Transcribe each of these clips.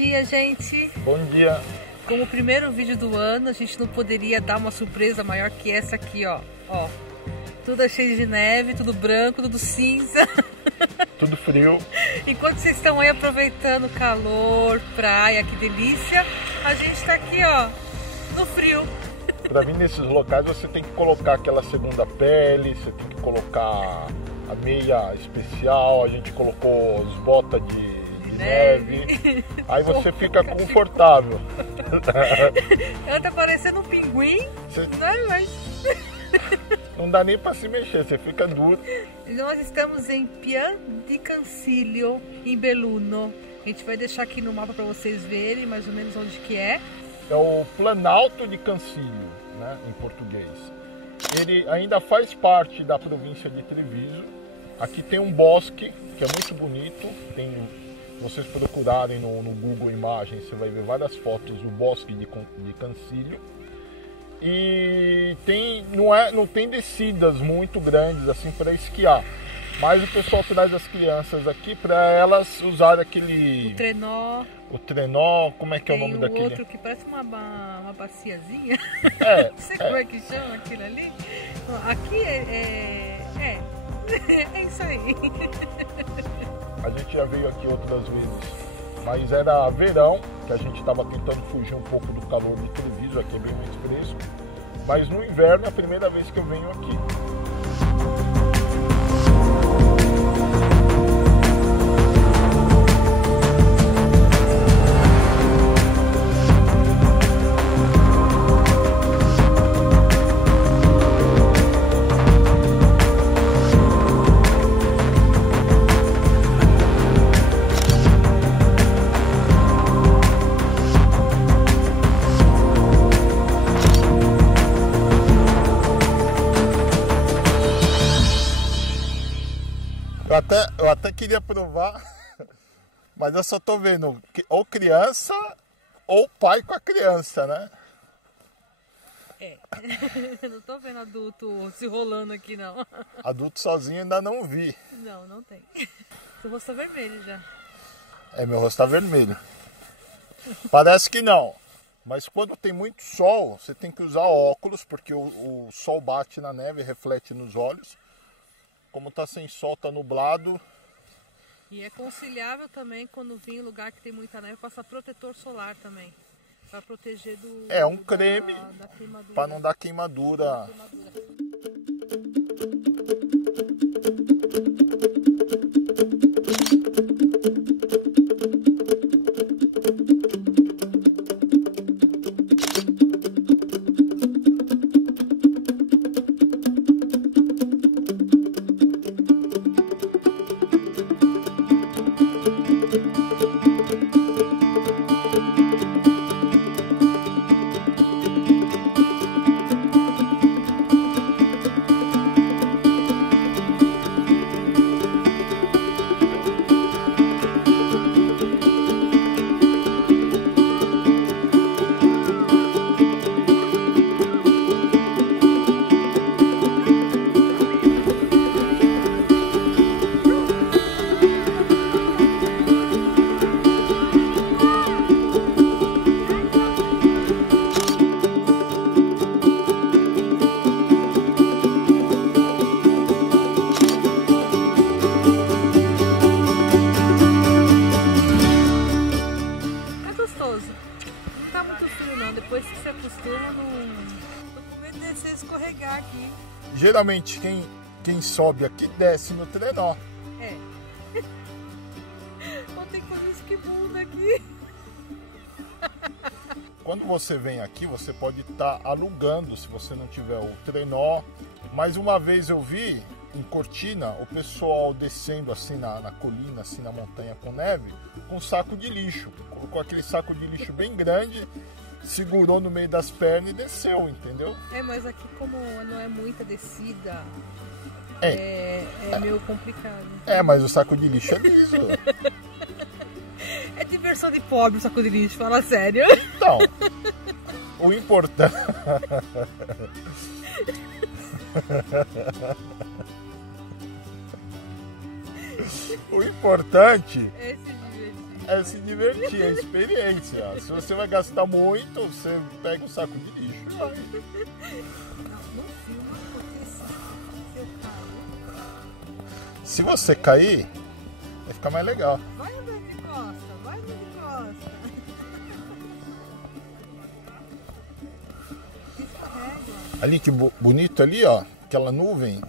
dia, gente! Bom dia! Como o primeiro vídeo do ano, a gente não poderia dar uma surpresa maior que essa aqui, ó. Ó, tudo cheio de neve, tudo branco, tudo cinza. Tudo frio. Enquanto vocês estão aí aproveitando o calor, praia, que delícia, a gente tá aqui, ó, no frio. Para vir nesses locais você tem que colocar aquela segunda pele, você tem que colocar a meia especial, a gente colocou as botas de neve. Aí você fica confortável. Ela tá parecendo um pinguim, né? Mas... não dá nem para se mexer, você fica duro. Nós estamos em Pian di Cancelio, em Belluno. A gente vai deixar aqui no mapa para vocês verem mais ou menos onde que é. É o Planalto de Cancelio, né, em português. Ele ainda faz parte da província de Treviso. Aqui tem um bosque que é muito bonito. Tem, se vocês procurarem no Google Imagens, você vai ver várias fotos do bosque de Cancelio. E tem, não tem descidas muito grandes assim para esquiar. Mas o pessoal traz as crianças aqui para elas usarem aquele... O trenó. O trenó, como é que é o nome daquele? Tem outro que parece uma baciazinha. É. Não sei como é que chama aquilo ali. Aqui é isso aí. A gente já veio aqui outras vezes, mas era verão, que a gente estava tentando fugir um pouco do calor de Treviso, aqui é bem mais fresco. Mas no inverno é a primeira vez que eu venho aqui. Eu até queria provar, mas eu só tô vendo ou criança ou pai com a criança, né? É, eu não tô vendo adulto se rolando aqui, não. Adulto sozinho ainda não vi. Não tem. Seu rosto tá vermelho já. É, meu rosto tá vermelho. Parece que não, mas quando tem muito sol, você tem que usar óculos, porque o sol bate na neve e reflete nos olhos. Como tá sem sol, tá nublado. E é aconselhável também, quando vir em lugar que tem muita neve, passar protetor solar também. Para proteger do... É, um creme da queimadura. Para não dar queimadura. Depois que se acostuma, tô com medo de você escorregar aqui. Geralmente quem sobe aqui desce no trenó. É. Vou ter que fazer esquibunda aqui. Quando você vem aqui, você pode estar alugando, se você não tiver o trenó. Mas uma vez eu vi em Cortina o pessoal descendo assim na colina, assim na montanha com neve, com um saco de lixo. Colocou aquele saco de lixo bem grande, segurou no meio das pernas e desceu, entendeu? É, mas aqui como não é muita descida, é meio complicado. É, mas o saco de lixo é liso. É diversão de pobre o saco de lixo, fala sério. Então, o importante... O importante é se divertir, é experiência. Se você vai gastar muito, você pega um saco de lixo e vai. Não filma, porque se eu cair... Se você cair, vai ficar mais legal. Vai andando de costa, vai andando de costa. Escorrega. Ali que bonito ali, ó, aquela nuvem.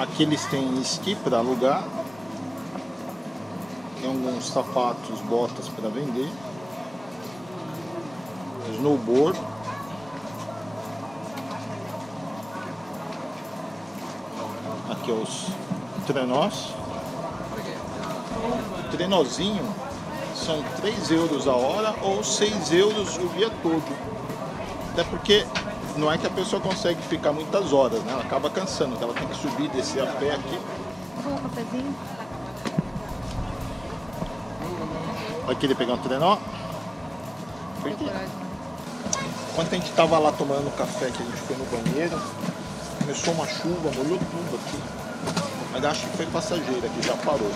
Aqui eles têm esqui para alugar, tem alguns sapatos, botas para vender, snowboard, aqui os trenós. O trenozinho são 3 euros a hora ou 6 euros o dia todo, até porque não é que a pessoa consegue ficar muitas horas, né? Ela acaba cansando, ela tem que subir e descer a pé aqui. Vamos um cafezinho? Vai querer pegar um trenó? Porque quando a gente tava lá tomando café, que a gente foi no banheiro, começou uma chuva, molhou tudo aqui. Mas acho que foi passageira, que já parou.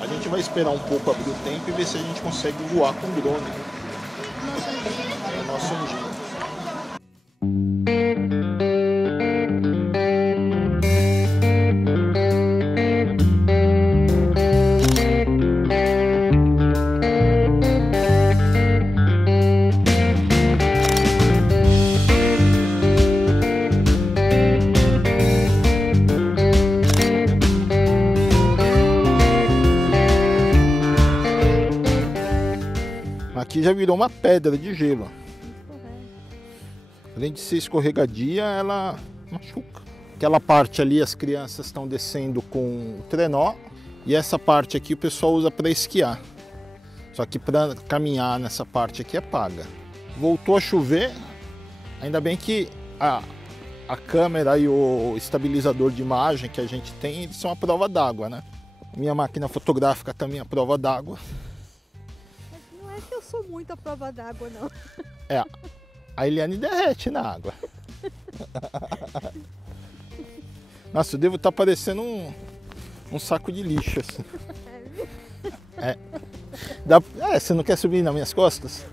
A gente vai esperar um pouco abrir o tempo e ver se a gente consegue voar com o drone. É o nosso anjinho. Aqui já virou uma pedra de gelo. Além de ser escorregadia, ela machuca. Aquela parte ali as crianças estão descendo com o trenó e essa parte aqui o pessoal usa para esquiar. Só que para caminhar nessa parte aqui é paga. Voltou a chover, ainda bem que a câmera e o estabilizador de imagem que a gente tem, eles são a prova d'água, né? Minha máquina fotográfica também é a prova d'água. Não é que eu sou muito a prova d'água, não. É, a Eliane derrete na água. Nossa, eu devo estar parecendo um saco de lixo assim. É. Você não quer subir nas minhas costas?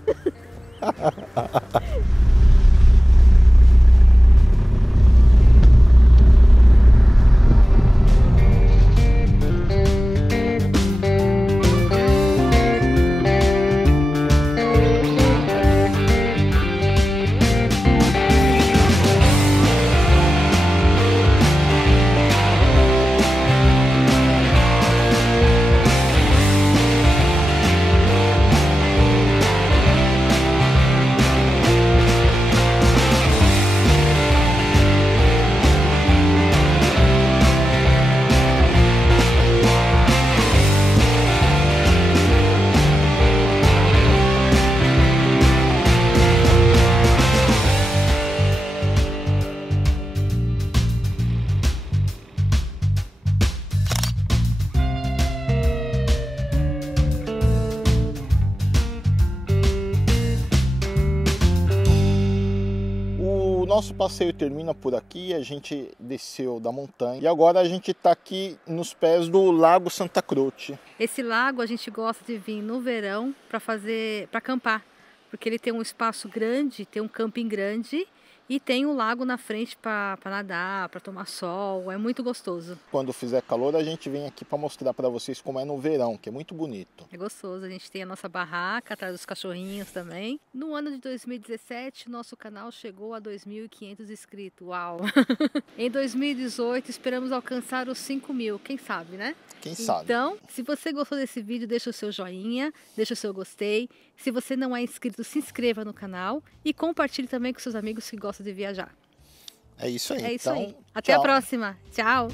O nosso passeio termina por aqui, a gente desceu da montanha e agora a gente está aqui nos pés do Lago Santa Croce. Esse lago a gente gosta de vir no verão para acampar, porque ele tem um espaço grande, tem um camping grande E tem um lago na frente para nadar, para tomar sol, é muito gostoso. Quando fizer calor, a gente vem aqui para mostrar para vocês como é no verão, que é muito bonito. É gostoso, a gente tem a nossa barraca atrás dos cachorrinhos também. No ano de 2017, nosso canal chegou a 2.500 inscritos, uau! Em 2018, esperamos alcançar os 5.000, quem sabe, né? Quem sabe? Então, se você gostou desse vídeo, deixa o seu joinha, deixa o seu gostei. Se você não é inscrito, se inscreva no canal e compartilhe também com seus amigos que gostam de viajar. É isso aí. É isso então, aí. Até a próxima. Tchau!